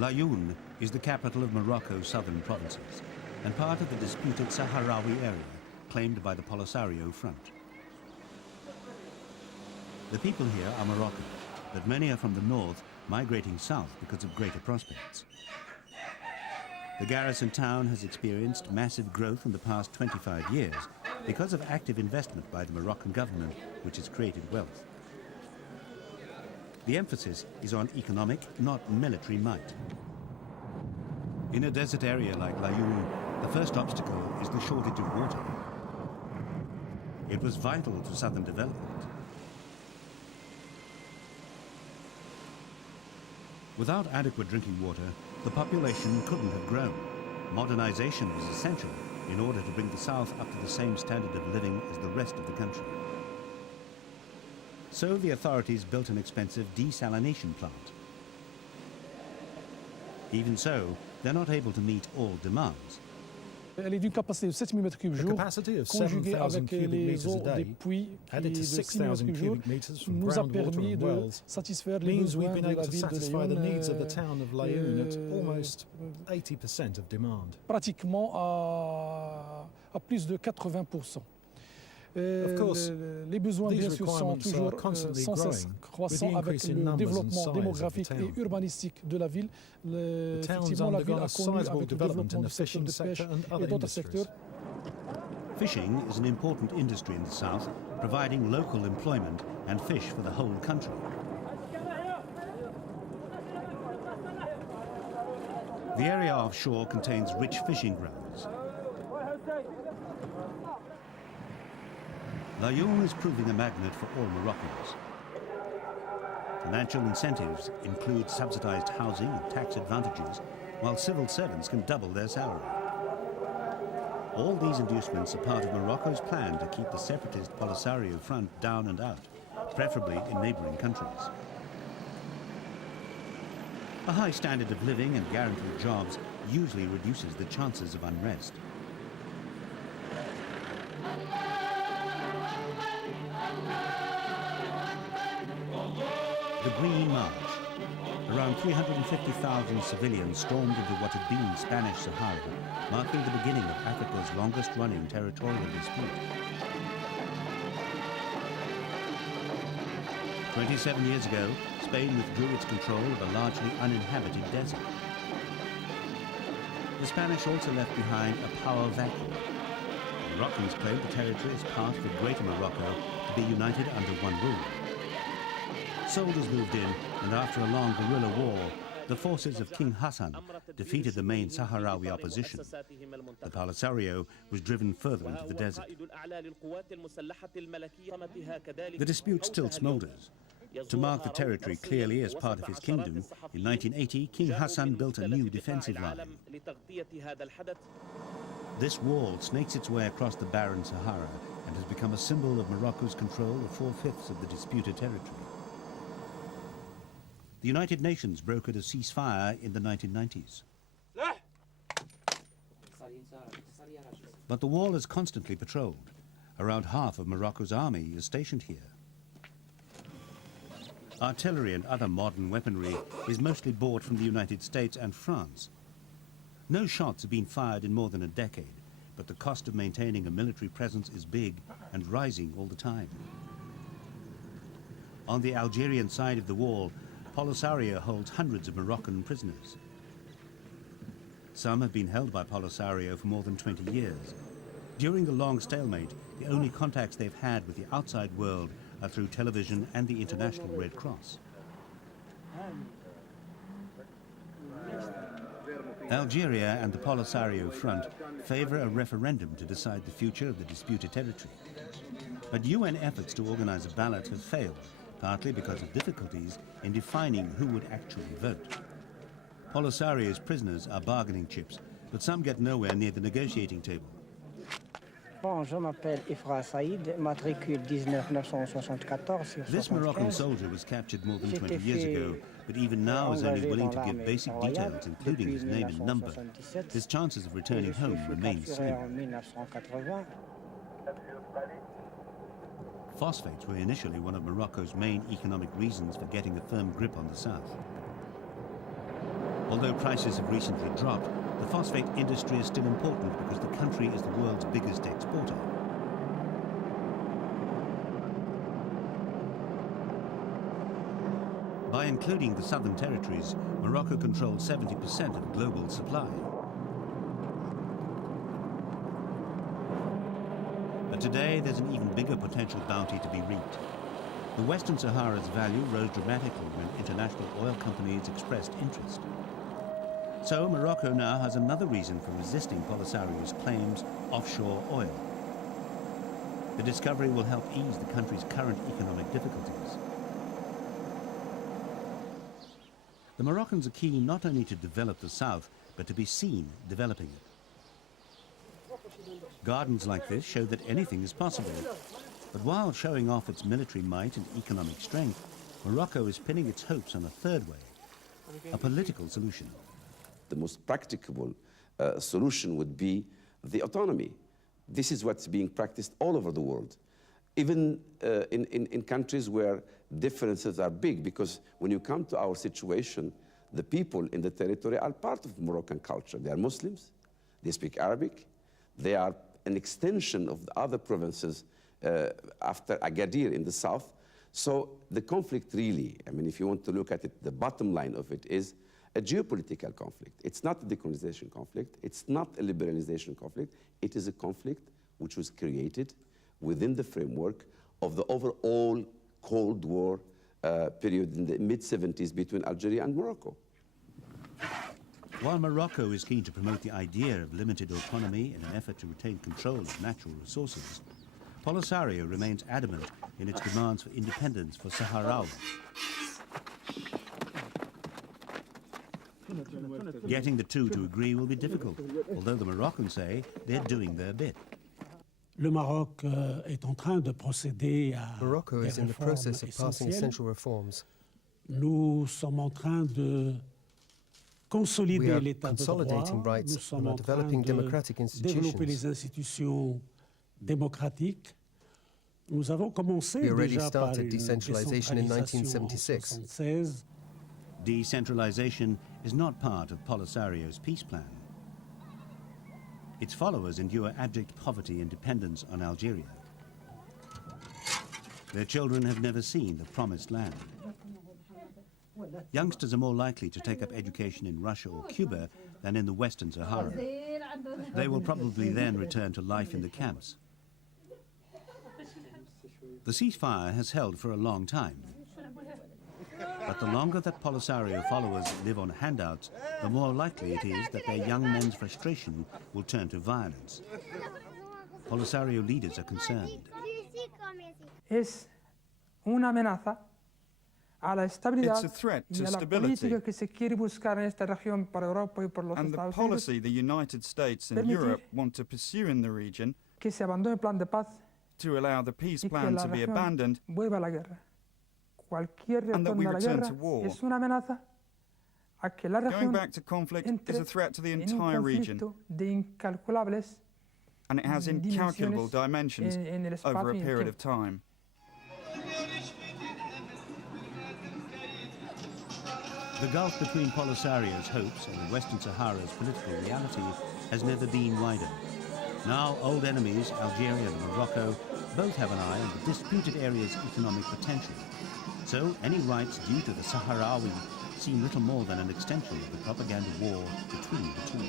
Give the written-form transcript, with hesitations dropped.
Laayoune is the capital of Morocco's southern provinces and part of the disputed Sahrawi area claimed by the Polisario front. The people here are Moroccan, but many are from the north, migrating south because of greater prospects. The garrison town has experienced massive growth in the past 25 years because of active investment by the Moroccan government, which has created wealth. The emphasis is on economic, not military might. In a desert area like Laayoune, the first obstacle is the shortage of water. It was vital to southern development. Without adequate drinking water, the population couldn't have grown. Modernization was essential in order to bring the south up to the same standard of living as the rest of the country. So the authorities built an expensive desalination plant. Even so, they're not able to meet all demands. Elle est d'une capacité de 7 000 mètres cubes jour, conjuguée avec les eaux des puits qui de 6 000 mètres cubes jour, nous a permis de satisfaire les besoins de la ville de Laayoune pratiquement à plus de 80%. Les besoins, bien sûr, sont toujours sans cesse croissants avec le développement démographique et urbanistique de la ville. Effectivement, la ville a connu avec le développement du secteur de pêche et d'autres secteurs. Fishing is an important industry in the south, providing local employment and fish for the whole country. The area offshore contains rich fishing grounds. Laayoune is proving a magnet for all Moroccans. Financial incentives include subsidized housing and tax advantages, while civil servants can double their salary. All these inducements are part of Morocco's plan to keep the separatist Polisario front down and out, preferably in neighboring countries. A high standard of living and guaranteed jobs usually reduces the chances of unrest. The Green March. Around 350,000 civilians stormed into what had been Spanish Sahara, marking the beginning of Africa's longest-running territorial dispute. 27 years ago, Spain withdrew its control of a largely uninhabited desert. The Spanish also left behind a power vacuum. The Moroccans claimed the territory as part of the Greater Morocco to be united under one rule. Soldiers moved in, and after a long guerrilla war, the forces of King Hassan defeated the main Sahrawi opposition. The Polisario was driven further into the desert. The dispute still smolders. To mark the territory clearly as part of his kingdom, in 1980, King Hassan built a new defensive line. This wall snakes its way across the barren Sahara and has become a symbol of Morocco's control of 4/5 of the disputed territory. The United Nations brokered a ceasefire in the 1990s. But the wall is constantly patrolled. Around half of Morocco's army is stationed here. Artillery and other modern weaponry is mostly bought from the United States and France. No shots have been fired in more than a decade, but the cost of maintaining a military presence is big and rising all the time. On the Algerian side of the wall, Polisario holds hundreds of Moroccan prisoners. Some have been held by Polisario for more than 20 years. During the long stalemate, the only contacts they've had with the outside world are through television and the International Red Cross. Algeria and the Polisario front favor a referendum to decide the future of the disputed territory. But UN efforts to organize a ballot have failed, partly because of difficulties in defining who would actually vote. Polisario's prisoners are bargaining chips, but some get nowhere near the negotiating table. Bon, je m'appelle Ifra Saïd, matricule 19974 sur 75. This Moroccan soldier was captured more than 20 years ago, but even now is only willing to give basic details, including his name and number. His chances of returning home remain slim. Phosphates were initially one of Morocco's main economic reasons for getting a firm grip on the south. Although prices have recently dropped, the phosphate industry is still important because the country is the world's biggest exporter. By including the southern territories, Morocco controls 70% of global supply. But today, there's an even bigger potential bounty to be reaped. The Western Sahara's value rose dramatically when international oil companies expressed interest. So Morocco now has another reason for resisting Polisario's claims: offshore oil. The discovery will help ease the country's current economic difficulties. The Moroccans are keen not only to develop the south, but to be seen developing it. Gardens like this show that anything is possible. But while showing off its military might and economic strength, Morocco is pinning its hopes on a third way, a political solution. The most practicable solution would be the autonomy. This is what's being practiced all over the world, even in countries where differences are big, because when you come to our situation, the people in the territory are part of Moroccan culture. They are Muslims, they speak Arabic, they are an extension of the other provinces after Agadir in the south. So the conflict really, I mean, if you want to look at it, the bottom line of it is a geopolitical conflict. It's not a decolonization conflict. It's not a liberalization conflict. It is a conflict which was created within the framework of the overall Cold War period in the mid-70s between Algeria and Morocco. While Morocco is keen to promote the idea of limited autonomy in an effort to retain control of natural resources, Polisario remains adamant in its demands for independence for Saharawi. Getting the two to agree will be difficult, although the Moroccans say they're doing their bit. Morocco is in the process of passing essential reforms. We are consolidating rights and are developing democratic institutions. We already started decentralization in 1976. Decentralization is not part of Polisario's peace plan. Its followers endure abject poverty and dependence on Algeria. Their children have never seen the promised land. Youngsters are more likely to take up education in Russia or Cuba than in the Western Sahara. They will probably then return to life in the camps. The ceasefire has held for a long time. But the longer that Polisario followers live on handouts, the more likely it is that their young men's frustration will turn to violence. Polisario leaders are concerned. It's a threat to stability, and the policy the United States and Europe want to pursue in the region to allow the peace plan to be abandoned and that we return to war. Going back to conflict is a threat to the entire region, and it has incalculable dimensions over a period of time. The gulf between Polisario's hopes and the Western Sahara's political reality has never been wider. Now old enemies, Algeria and Morocco, both have an eye on the disputed area's economic potential. So any rights due to the Saharawi seem little more than an extension of the propaganda war between the two.